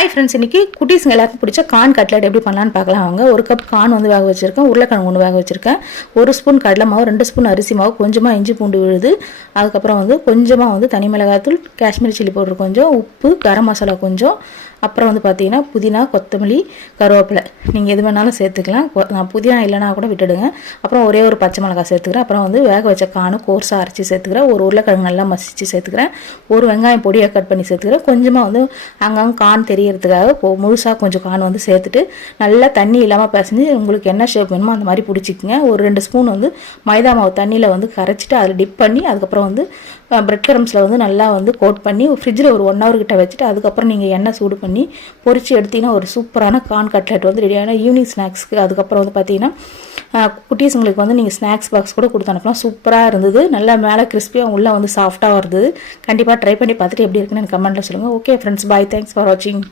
Hi friends, இன்றைக்கி குட்டீஸுங்க எல்லாருக்கும் பிடிச்ச கார்ன் கட்லெட் எப்படி பண்ணலான்னு பார்க்கலாம். வாங்க. ஒரு கப் கார்ன் வந்து வேக வச்சுருக்கேன், உருளைக்கிழங்கு ஒன்று வேக வச்சுருக்கேன், 1 ஸ்பூன் கடலை மாவு, 2 ஸ்பூன் அரிசி மாவு, கொஞ்சமாக இஞ்சி பூண்டு விழுது, அதுக்கப்புறம் வந்து கொஞ்சமாக வந்து தனி மிளகாய்த்தூள், காஷ்மீரி சில்லி பவுடர் கொஞ்சம், உப்பு, கரம் மசாலா கொஞ்சம், அப்புறம் வந்து பார்த்தீங்கன்னா புதினா, கொத்தமல்லி, கருவேப்பிலை நீங்கள் எது வேணாலும் சேர்த்துக்கலாம். நான் புதினா இல்லைனா கூட விட்டுடுங்க. அப்புறம் ஒரே ஒரு பச்சை மிளகாய் சேர்த்துக்கிறேன். அப்புறம் வந்து வேக வச்ச கார்னு கோர்ஸாக அரைச்சி சேர்த்துக்கிறேன். ஒரு உருளைக்கிழங்கு நல்லா மசிச்சு சேர்த்துக்கிறேன். ஒரு வெங்காயம் பொடியாக கட் பண்ணி சேர்த்துக்கிறேன். கொஞ்சமாக வந்து அங்கங்கே கார்ன் தெரியறதுக்காக முழுசாக கொஞ்சம் கார்ன் வந்து சேர்த்துட்டு நல்லா தண்ணி இல்லாமல் பிசைஞ்சு உங்களுக்கு என்ன ஷேப் வேணுமோ அந்த மாதிரி பிடிச்சிக்கங்க. ஒரு 2 ஸ்பூன் வந்து மைதா மாவு தண்ணியில் வந்து கரைச்சிட்டு அதில் டிப் பண்ணி அதுக்கப்புறம் வந்து பிரெட் கிரம்ஸில் வந்து நல்லா வந்து கோட் பண்ணி ஃப்ரிட்ஜில் ஒரு 1 hour கிட்ட வச்சுட்டு அதுக்கப்புறம் நீங்கள் எண்ணெய் சூடு பண்ணி பொரிச்சு எடுத்தீங்கன்னா ஒரு சூப்பரான கார்ன் கட்லெட் வந்து ரெடியான ஈவினிங் ஸ்நாக்ஸ்க்கு. அதுக்கப்புறம் வந்து பார்த்தீங்கன்னா குட்டீஸுங்களுக்கு வந்து நீங்கள் ஸ்நாக்ஸ் பாக்ஸ் கூட கொடுத்து அனுப்பலாம். சூப்பராக இருந்தது. நல்லா மேலே கிறிஸ்பியாக உள்ளே வந்து சாஃப்டாக வருது. கண்டிப்பாக ட்ரை பண்ணி பார்த்துட்டு எப்படி இருக்குன்னு எனக்கு கமெண்ட்டில் சொல்லுங்கள். Okay friends, bye. Thanks for வாட்சிங்.